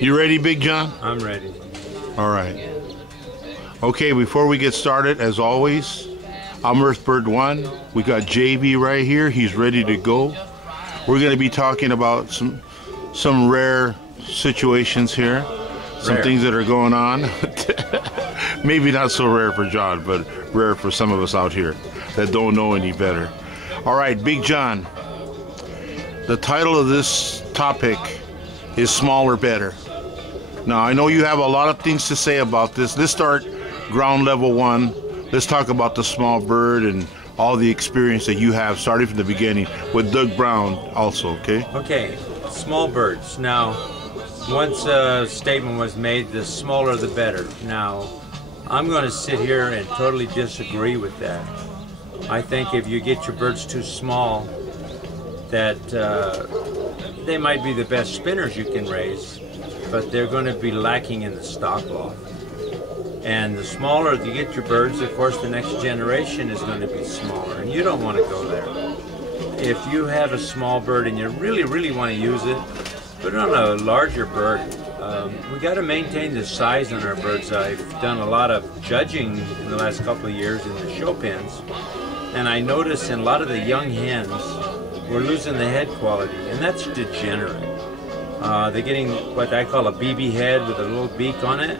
You ready, Big John? I'm ready. All right. Okay, before we get started, as always, I'm Earthbird One. We got JB right here. He's ready to go. We're going to be talking about some rare situations here, some things that are going on. Maybe not so rare for John, but rare for some of us out here that don't know any better. All right, Big John. The title of this topic is Smaller Better. Now, I know you have a lot of things to say about this. Let's start ground level one. Let's talk about the small bird and all the experience that you have starting from the beginning with Doug Brown also, okay? Okay, small birds. Now, once a statement was made, the smaller the better. Now, I'm going to sit here and totally disagree with that. I think if you get your birds too small, that they might be the best spinners you can raise, but they're going to be lacking in the stock loft. And the smaller you get your birds, of course, the next generation is going to be smaller, and you don't want to go there. If you have a small bird and you really, really want to use it, put it on a larger bird. We got to maintain the size on our birds. I've done a lot of judging in the last couple of years in the show pens, and I noticed in a lot of the young hens, we're losing the head quality, and that's degenerate. They're getting what I call a BB head with a little beak on it.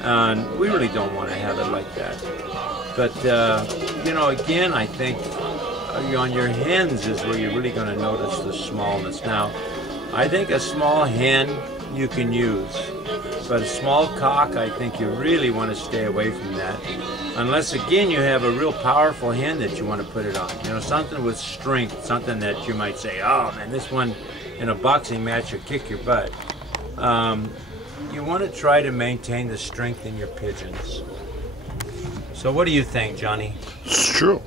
And we really don't want to have it like that. But, you know, again, I think on your hens is where you're really going to notice the smallness. Now, I think a small hen you can use, but a small cock, I think you really want to stay away from that. Unless, again, you have a real powerful hen that you want to put it on. You know, something with strength, something that you might say, oh, man, this one in a boxing match will kick your butt. You want to try to maintain the strength in your pigeons. So what do you think, Johnny? It's true.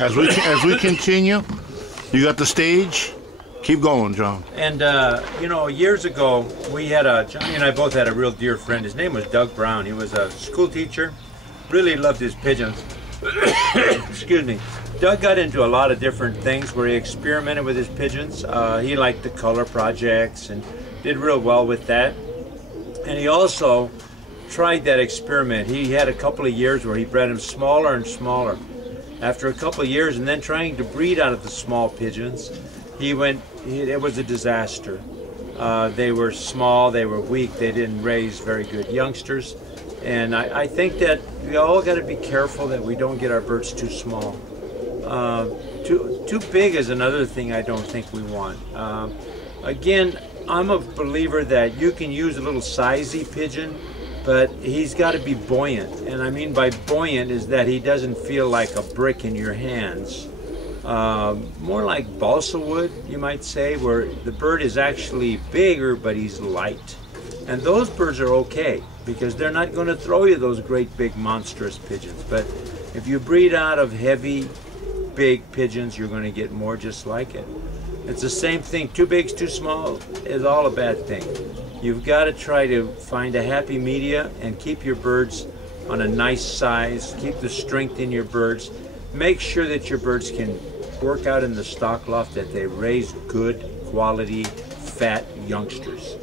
As we continue, you got the stage. Keep going, John. And you know, years ago we had Johnny and I both had a real dear friend. His name was Doug Brown. He was a school teacher. Really loved his pigeons. Excuse me. Doug got into a lot of different things where he experimented with his pigeons. He liked the color projects and did real well with that. And he also tried that experiment. He had a couple of years where he bred them smaller and smaller. After a couple of years and then trying to breed out of the small pigeons, it was a disaster. They were small, they were weak, they didn't raise very good youngsters. And I think that we all got to be careful that we don't get our birds too small. Too big is another thing I don't think we want. Again, I'm a believer that you can use a little sizey pigeon, but he's got to be buoyant. And I mean by buoyant is that he doesn't feel like a brick in your hands. More like balsa wood, you might say, where the bird is actually bigger, but he's light. And those birds are okay, because they're not going to throw you those great big monstrous pigeons. But if you breed out of heavy, big pigeons, you're going to get more just like it. It's the same thing. Too big, too small is all a bad thing. You've got to try to find a happy media and keep your birds on a nice size. Keep the strength in your birds. Make sure that your birds can work out in the stock loft, that they raise good quality fat youngsters.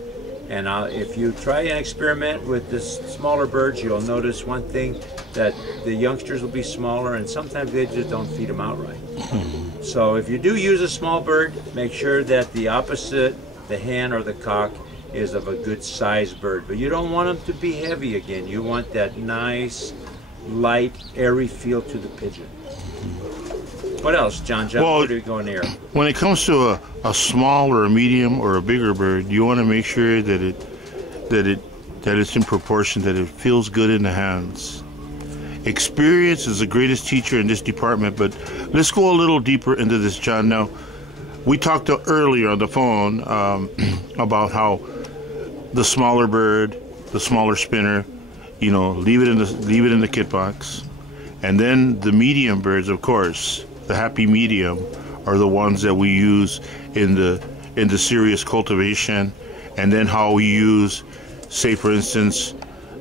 And if you try and experiment with the smaller birds, you'll notice one thing, that the youngsters will be smaller, and sometimes they just don't feed them outright. So if you do use a small bird, make sure that the opposite, the hen or the cock, is of a good sized bird. But you don't want them to be heavy again. You want that nice, light, airy feel to the pigeon. What else, John? Well, where do we go in here? When it comes to a small or a medium or a bigger bird, you want to make sure that it's in proportion, that it feels good in the hands. Experience is the greatest teacher in this department, but let's go a little deeper into this, John. Now, we talked earlier on the phone about how the smaller bird, the smaller spinner, you know, leave it in the kit box, and then the medium birds, of course, the happy medium, are the ones that we use in the serious cultivation, and then how we use, say for instance,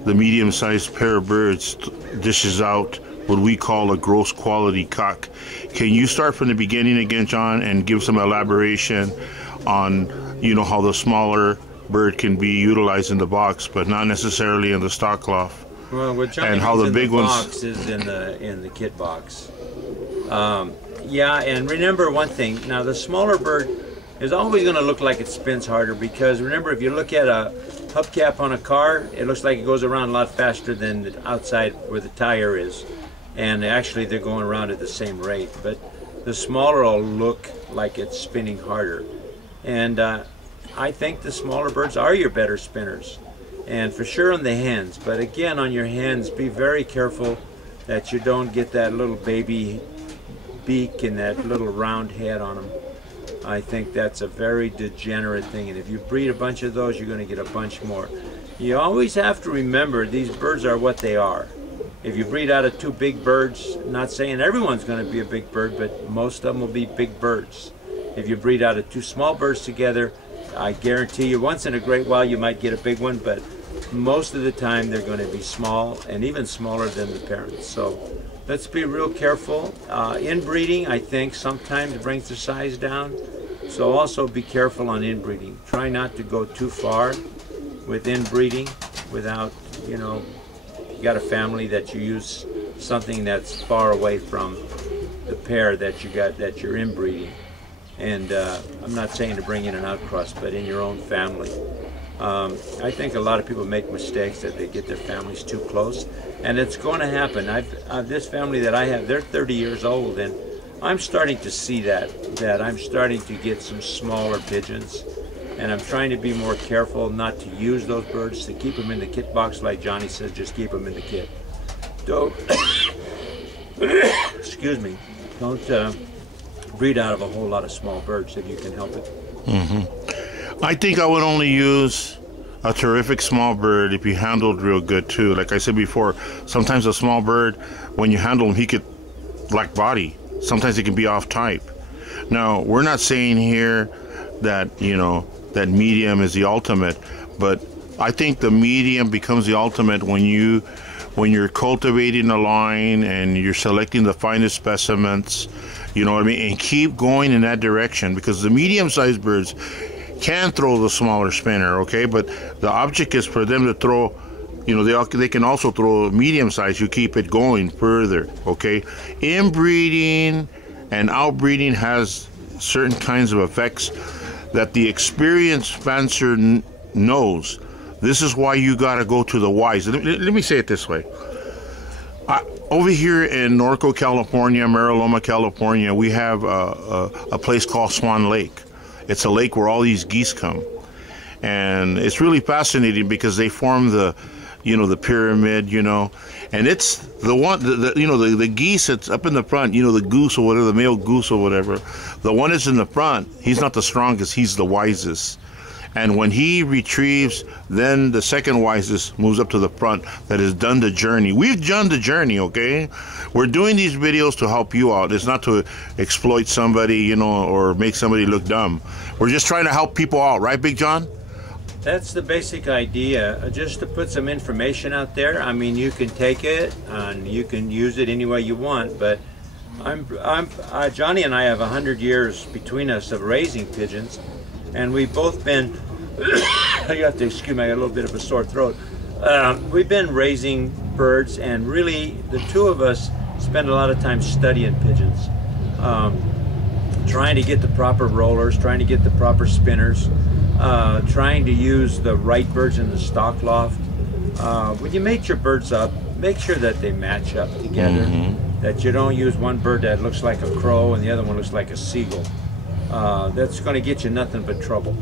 the medium-sized pair of birds dishes out what we call a gross quality cock. Can you start from the beginning again, John, and give some elaboration on, you know, how the smaller bird can be utilized in the box, but not necessarily in the stock cloth. Well, what Johnny And how the means big in the ones- box is in the kit box. Yeah, and remember one thing. Now, the smaller bird is always going to look like it spins harder, because remember, if you look at a hubcap on a car, it looks like it goes around a lot faster than the outside where the tire is. And actually, they're going around at the same rate. But the smaller will look like it's spinning harder. And I think the smaller birds are your better spinners. And for sure on the hens. But again, on your hens, be very careful that you don't get that little baby beak and that little round head on them. I think that's a very degenerate thing, and if you breed a bunch of those, you're going to get a bunch more. You always have to remember these birds are what they are. If you breed out of two big birds, not saying everyone's going to be a big bird, but most of them will be big birds. If you breed out of two small birds together, I guarantee you once in a great while you might get a big one, but most of the time they're going to be small and even smaller than the parents. So let's be real careful. Inbreeding, I think, sometimes brings the size down. So also be careful on inbreeding. Try not to go too far with inbreeding without, you know, you got a family that you use something that's far away from the pair that you got, that you're inbreeding. And I'm not saying to bring in an outcross, but in your own family. I think a lot of people make mistakes that they get their families too close, and it's going to happen. This family that I have, they're 30 years old, and I'm starting to see that I'm starting to get some smaller pigeons, and I'm trying to be more careful not to use those birds, to keep them in the kit box. Like Johnny says, just keep them in the kit. Don't, excuse me, don't breed out of a whole lot of small birds if you can help it. I think I would only use a terrific small bird if you handled real good too. Like I said before, sometimes a small bird, when you handle him, he could lack body. Sometimes it can be off type. Now, we're not saying here that, you know, that medium is the ultimate, but I think the medium becomes the ultimate when you're cultivating a line and you're selecting the finest specimens, you know what I mean, and keep going in that direction, because the medium-sized birds can throw the smaller spinner, okay, but the object is for them to throw, you know, they can also throw medium size. You keep it going further, okay. Inbreeding and outbreeding has certain kinds of effects that the experienced fencer knows. This is why you got to go to the wise. Let me say it this way. Over here in Norco, California, Mariloma, California, we have a place called Swan Lake. It's a lake where all these geese come, and it's really fascinating because they form the, you know, the pyramid, you know, and it's the one, you know, the geese that's up in the front, you know, the goose or whatever, the male goose or whatever, the one that's in the front, he's not the strongest, he's the wisest. And when he retrieves, then the second wisest moves up to the front that has done the journey. We've done the journey, okay? We're doing these videos to help you out. It's not to exploit somebody, you know, or make somebody look dumb. We're just trying to help people out, right, Big John? That's the basic idea, just to put some information out there. I mean, you can take it and you can use it any way you want, but Johnny and I have 100 years between us of raising pigeons, and we've both been, you have to excuse me, I got a little bit of a sore throat. We've been raising birds, and really the two of us spend a lot of time studying pigeons, trying to get the proper rollers, trying to get the proper spinners, trying to use the right birds in the stock loft. When you mate your birds up, make sure that they match up together, that you don't use one bird that looks like a crow and the other one looks like a seagull. That's going to get you nothing but trouble.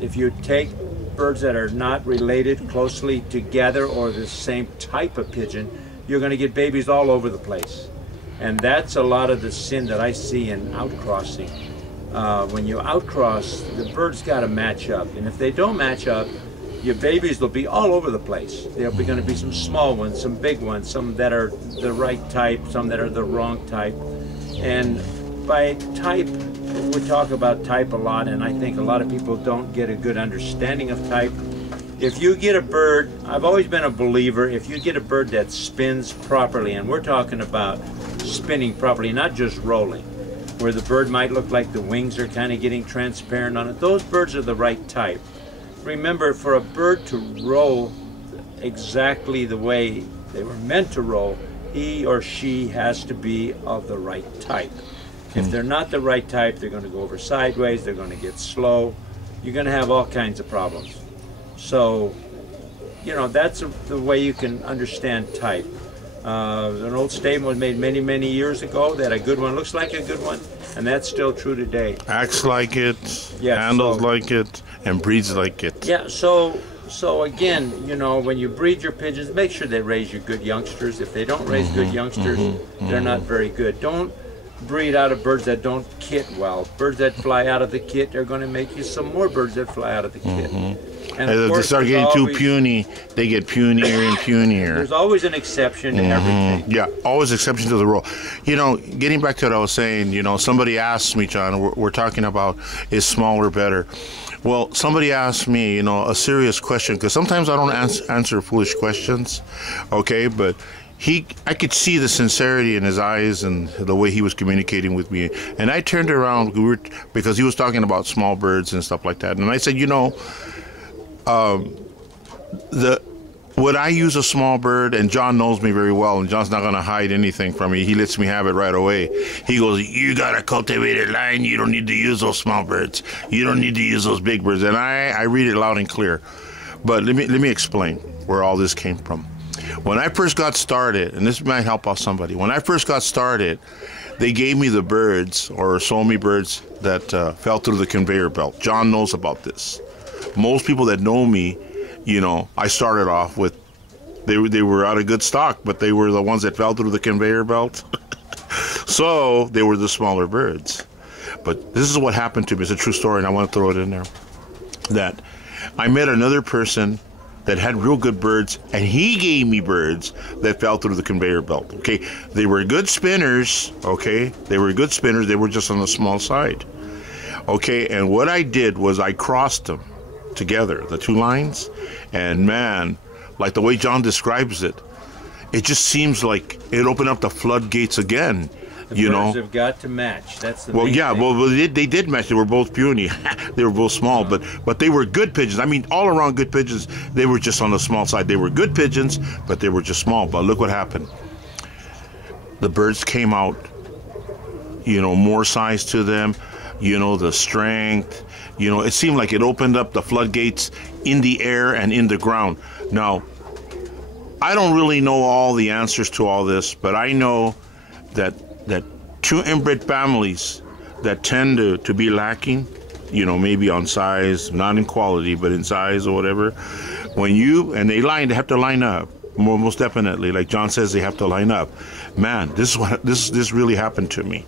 If you take birds that are not related closely together or the same type of pigeon, you're going to get babies all over the place. And that's a lot of the sin that I see in outcrossing. When you outcross, the birds got to match up. And if they don't match up, your babies will be all over the place. There'll be going to be some small ones, some big ones, some that are the right type, some that are the wrong type. And by type, we talk about type a lot, and I think a lot of people don't get a good understanding of type. If you get a bird, I've always been a believer, if you get a bird that spins properly, and we're talking about spinning properly, not just rolling. where the bird might look like the wings are kind of getting transparent on it. Those birds are the right type. Remember, for a bird to roll exactly the way they were meant to roll, he or she has to be of the right type. If they're not the right type, they're going to go over sideways, they're going to get slow, you're going to have all kinds of problems. So, you know, that's the way you can understand type. An old statement was made many, many years ago that a good one looks like a good one, and that's still true today. Acts like it, handles like it, and breeds like it. Yeah, so again, you know, when you breed your pigeons, make sure they raise you good youngsters. If they don't raise good youngsters, they're not very good. Don't breed out of birds that don't kit well. Birds that fly out of the kit are going to make you some more birds that fly out of the kit. And if they start getting too puny, they get punier and punier. There's always an exception to everything. Yeah, always exception to the rule. You know, getting back to what I was saying, you know, somebody asked me, John, we're talking about is smaller better? Well, somebody asked me, you know, a serious question, because sometimes I don't answer foolish questions, okay, but I could see the sincerity in his eyes and the way he was communicating with me. And I turned around because he was talking about small birds and stuff like that. And I said, you know, would I use a small bird? And John knows me very well, and John's not going to hide anything from me. He lets me have it right away. He goes, you got a cultivated line. You don't need to use those small birds. You don't need to use those big birds. And I read it loud and clear. But let me explain where all this came from. When I first got started, and this might help out somebody, when I first got started, they gave me the birds, or sold me birds that fell through the conveyor belt. John knows about this. Most people that know me, you know, I started off with, they were out of good stock, but they were the ones that fell through the conveyor belt. So they were the smaller birds. But this is what happened to me. It's a true story, and I want to throw it in there. That I met another person that had real good birds, and he gave me birds that fell through the conveyor belt. Okay, they were good spinners. Okay, they were good spinners. They were just on the small side. Okay, and what I did was I crossed them together, the two lines, and man, like the way John describes it, it just seems like it opened up the floodgates again. The birds have got to match. That's the main thing. Well, they did match. They were both puny. They were both small, but they were good pigeons. I mean, all around good pigeons. They were just on the small side. They were good pigeons, but they were just small. But look what happened. The birds came out, you know, more size to them, you know, the strength, you know, it seemed like it opened up the floodgates in the air and in the ground. Now, I don't really know all the answers to all this, but I know that two inbred families that tend to be lacking, you know, maybe on size, not in quality, but in size or whatever, they have to line up. Most definitely, like John says, they have to line up. Man, this really happened to me.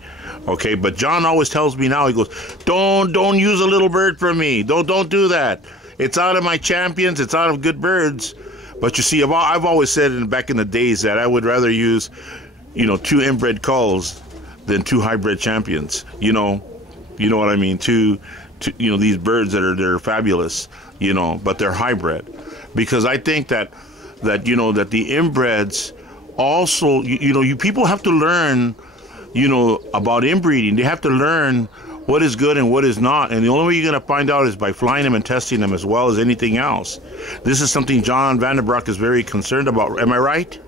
Okay, but John always tells me now, he goes, don't use a little bird for me. Don't do that. It's out of my champions. It's out of good birds. But you see, I've always said back in the days that I would rather use, you know, two inbred culls than two hybrid champions. You know what I mean? Two, you know, these birds they're fabulous, you know, but they're hybrid, because I think that you know that the inbreds also, you people have to learn, you know, about inbreeding. They have to learn what is good and what is not, and the only way you're going to find out is by flying them and testing them, as well as anything else. This is something John Vandenbroek is very concerned about. Am I right?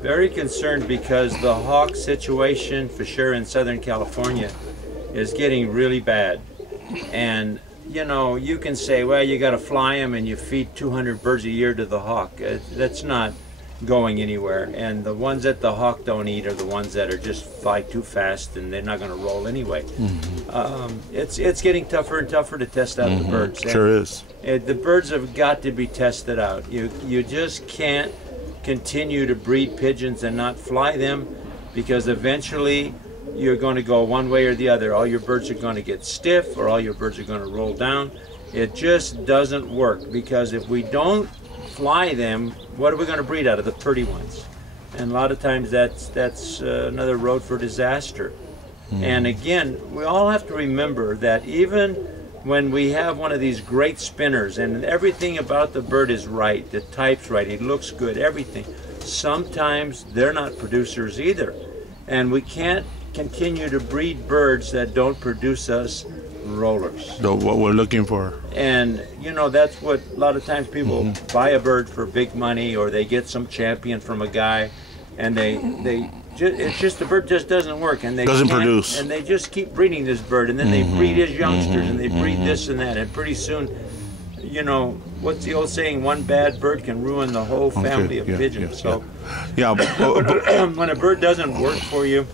Very concerned, because the hawk situation, for sure, in Southern California is getting really bad. And, you know, you can say, well, you got to fly them and you feed 200 birds a year to the hawk. That's not going anywhere. And the ones that the hawk don't eat are the ones that are just fly too fast, and they're not going to roll anyway. It's getting tougher and tougher to test out the birds. Sure is. The birds have got to be tested out. You just can't continue to breed pigeons and not fly them, because eventually you're going to go one way or the other. All your birds are going to get stiff, or all your birds are going to roll down. It just doesn't work, because if we don't fly them, what are we going to breed out of? The pretty ones. And a lot of times that's another road for disaster. And again, we all have to remember that even when we have one of these great spinners and everything about the bird is right, the type's right, it looks good, everything, sometimes they're not producers either. And we can't continue to breed birds that don't produce us rollers. What we're looking for. And you know, that's what a lot of times people buy a bird for big money, or they get some champion from a guy, and it's just the bird just doesn't work, and they doesn't produce, and they just keep breeding this bird, and then they breed his youngsters, and they breed this and that, and pretty soon, you know, what's the old saying? One bad bird can ruin the whole family of pigeons. When a bird doesn't work for you,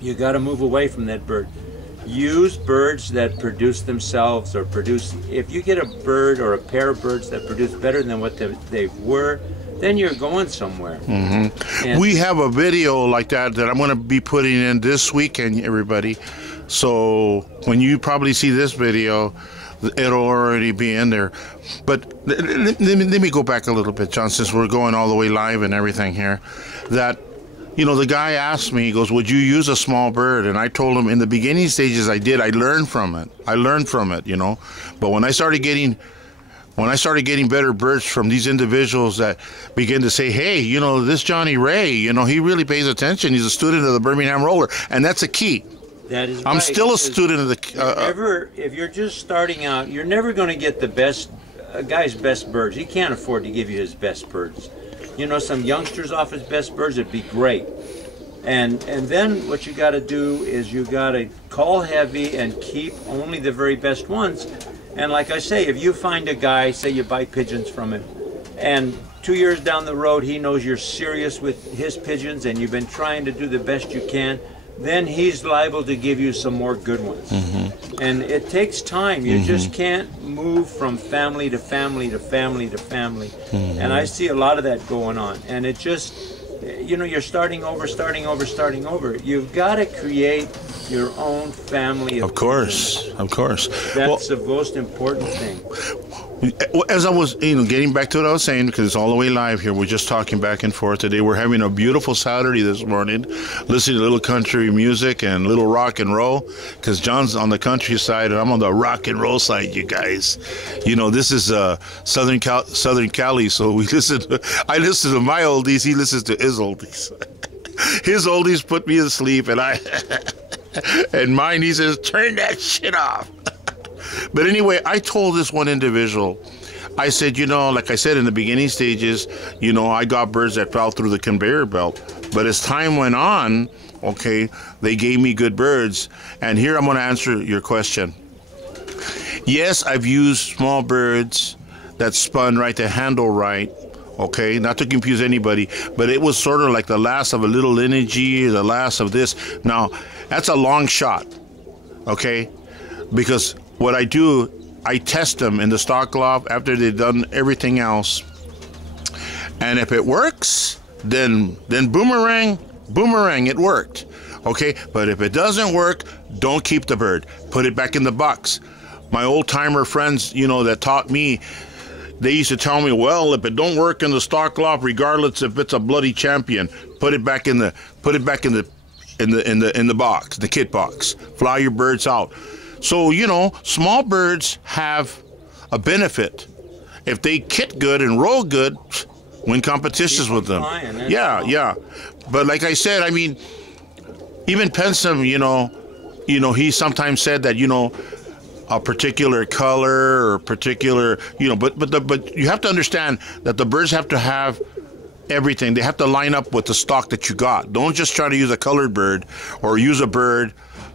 you got to move away from that bird. Use birds that produce themselves, or produce. If you get a bird or a pair of birds that produce better than what they were, then you're going somewhere. We have a video like that I'm going to be putting in this weekend, everybody. So when you probably see this video, it'll already be in there. But let me go back a little bit, John, since we're going all the way live and everything here. That, you know, the guy asked me, he goes, would you use a small bird? And I told him in the beginning stages I did. I learned from it, you know. But when I started getting better birds from these individuals that begin to say, hey, you know, this Johnny Ray, you know, he really pays attention. He's a student of the Birmingham Roller. And that's a key. That is I'm right, still a student of the... if you're just starting out, you're never going to get the best, a guy's best birds. He can't afford to give you his best birds. You know, some youngsters off his best birds, it'd be great. And then what you got to do is you got to call heavy and keep only the very best ones. And like I say, if you find a guy, say you buy pigeons from him, and 2 years down the road he knows you're serious with his pigeons and you've been trying to do the best you can, then he's liable to give you some more good ones. And it takes time. You just can't move from family to family to family to family. And I see a lot of that going on. And it just, you know, you're starting over. You've got to create your own family of course. That's the most important thing. As I was, you know, getting back to what I was saying, because it's all the way live here, we're just talking back and forth today. We're having a beautiful Saturday this morning, listening to little country music and little rock and roll, because John's on the countryside and I'm on the rock and roll side, you guys. You know, this is Southern Cali, so I listen to my oldies, he listens to his oldies. His oldies put me to sleep, and and mine, he says, turn that shit off. But anyway, I told this one individual, I said, you know, like I said in the beginning stages, you know, I got birds that fell through the conveyor belt. But as time went on, okay, they gave me good birds. And here I'm going to answer your question. Yes, I've used small birds that spun right, to handle right. Okay, not to confuse anybody, but it was sort of like the last of a little lineage, the last of this. Now, that's a long shot, okay? Because what I do, I test them in the stock loft after they've done everything else. And if it works, then boomerang, it worked. Okay, but if it doesn't work, don't keep the bird. Put it back in the box. My old-timer friends, you know, that taught me, they used to tell me, well, if it don't work in the stock loft, regardless if it's a bloody champion, put it back in the box, the kit box. Fly your birds out. So, you know, small birds have a benefit. If they kit good and roll good, win competitions with them. Yeah. But like I said, I mean, even Pensum, you know, he sometimes said that, you know, a particular color or particular, you know, but you have to understand that the birds have to have everything. They have to line up with the stock that you got. Don't just try to use a colored bird or use a bird,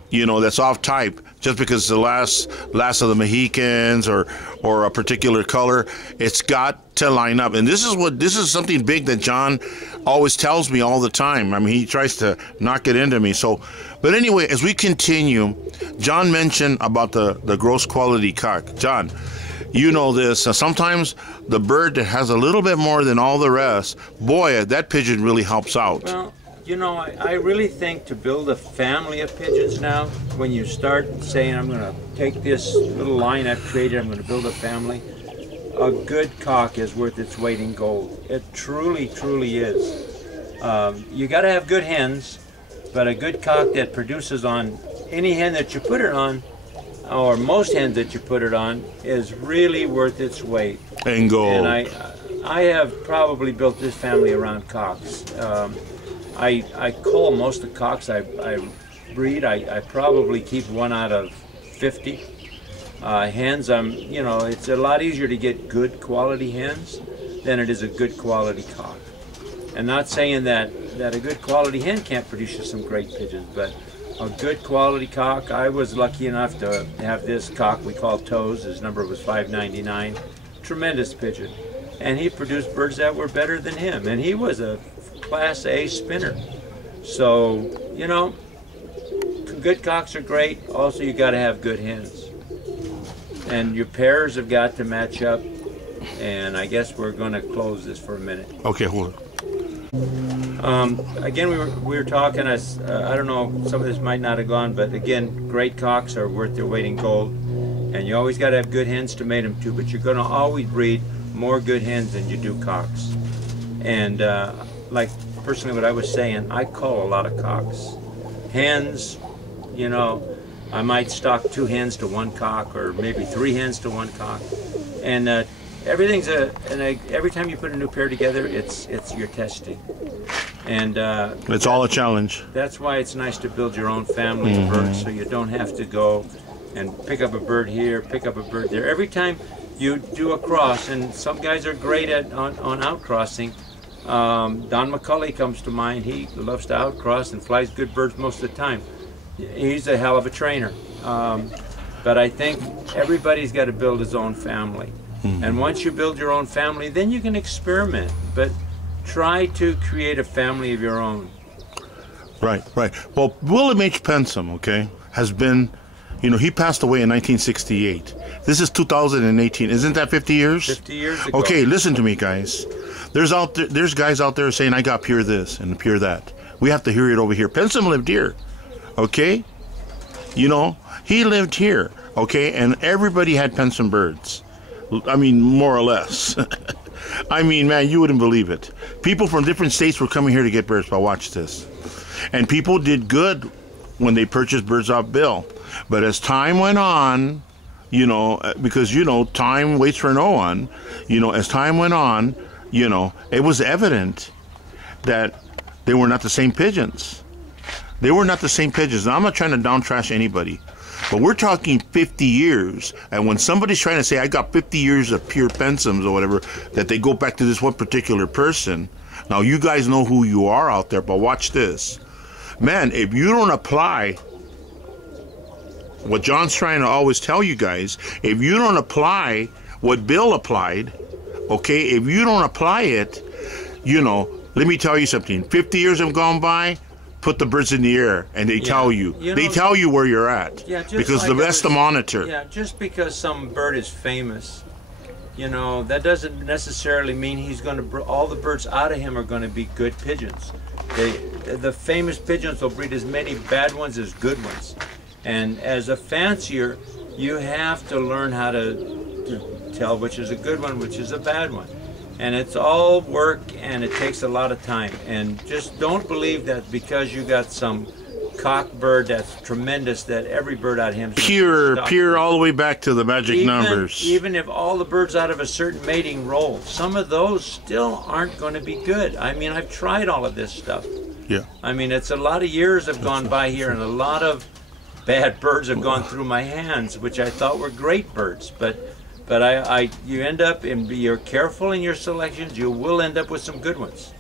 you know, that's off type just because it's the last of the Mohicans or a particular color. It's got to line up. And this is something big that John always tells me all the time. I mean, he tries to knock it into me. So, but anyway, as we continue, John mentioned about the gross quality cock. John, you know this. Sometimes the bird that has a little bit more than all the rest, boy, that pigeon really helps out. Well, you know, I really think to build a family of pigeons now, when you start saying, I'm going to take this little line I've created, I'm going to build a family, a good cock is worth its weight in gold. It truly, truly is. You got to have good hens, but a good cock that produces on any hen that you put it on, or most hens that you put it on, is really worth its weight in gold. And I have probably built this family around cocks. I call most of the cocks I breed. I probably keep 1 out of 50. Hens, you know, it's a lot easier to get good quality hens than it is a good quality cock. And not saying that a good quality hen can't produce you some great pigeons, but a good quality cock. I was lucky enough to have this cock we call Toes. His number was 599. Tremendous pigeon. And he produced birds that were better than him. And he was a Class A spinner. So, you know, good cocks are great. Also, you got to have good hens. And your pairs have got to match up. And I guess we're going to close this for a minute. Okay, hold on. Again, we were talking. I don't know. Some of this might not have gone, but again, great cocks are worth their weight in gold. And you always got to have good hens to mate them too. But you're going to always breed more good hens than you do cocks. And like personally, what I was saying, I call a lot of cocks. Hens, you know, I might stock 2 hens to 1 cock, or maybe 3 hens to 1 cock. And everything's every time you put a new pair together, it's your testing, and it's all a challenge. That's why it's nice to build your own family of birds, so you don't have to go and pick up a bird here, pick up a bird there. Every time you do a cross, and some guys are great at on outcrossing. Don McCulley comes to mind. He loves to outcross and flies good birds most of the time. He's a hell of a trainer. But I think everybody's got to build his own family. And once you build your own family, then you can experiment, but try to create a family of your own. Right, right. Well, William H. Pensum, okay, has been, you know, he passed away in 1968. This is 2018. Isn't that 50 years? 50 years ago. Okay, listen to me, guys. There's guys out there saying, I got pure this and pure that. We have to hear it over here. Pensum lived here, okay? You know, he lived here, okay? And everybody had Pensum birds. I mean, more or less. I mean, man, you wouldn't believe it. People from different states were coming here to get birds, but watch this. And people did good when they purchased birds off Bill. But as time went on, you know, because, you know, time waits for no one, you know, as time went on, you know, it was evident that they were not the same pigeons. They were not the same pigeons. Now, I'm not trying to down trash anybody. But we're talking 50 years, and when somebody's trying to say, I got 50 years of pure Pensums or whatever, that they go back to this one particular person. Now, you guys know who you are out there, but watch this. Man, if you don't apply what John's trying to always tell you guys, if you don't apply what Bill applied, okay, if you don't apply it, you know, let me tell you something. 50 years have gone by. Put the birds in the air, and they tell you. They tell you where you're at. Yeah, just because like that's the monitor. Yeah, just because some bird is famous, you know, that doesn't necessarily mean he's going to. All the birds out of him are going to be good pigeons. The famous pigeons will breed as many bad ones as good ones. And as a fancier, you have to learn how to tell which is a good one, which is a bad one. And it's all work, and it takes a lot of time. And just don't believe that because you got some cock bird that's tremendous, that every bird out of him is pure all the way back to the magic numbers. Even if all the birds out of a certain mating roll, some of those still aren't going to be good. I mean, I've tried all of this stuff. Yeah. I mean, it's a lot of years have gone by here, and a lot of bad birds have gone through my hands, which I thought were great birds, but you end up, and you're careful in your selections, you will end up with some good ones.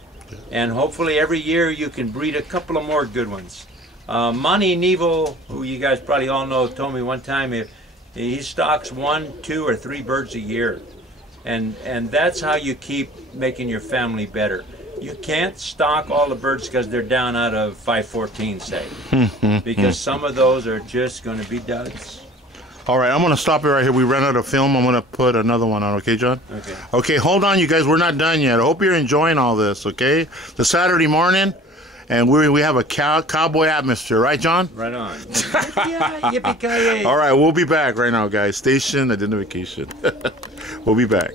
And hopefully every year you can breed a couple of more good ones. Monty Neville, who you guys probably all know, told me one time he stocks 1, 2, or 3 birds a year. And that's how you keep making your family better. You can't stock all the birds because they're down out of 514, say. Because some of those are just going to be duds. All right, I'm going to stop it right here. We ran out of film. I'm going to put another one on, okay, John? Okay. Okay, hold on, you guys. We're not done yet. I hope you're enjoying all this, okay? The Saturday morning, and we have a cowboy atmosphere, right, John? Right on. Yippee-ki-yay. All right, we'll be back right now, guys. Station identification. We'll be back.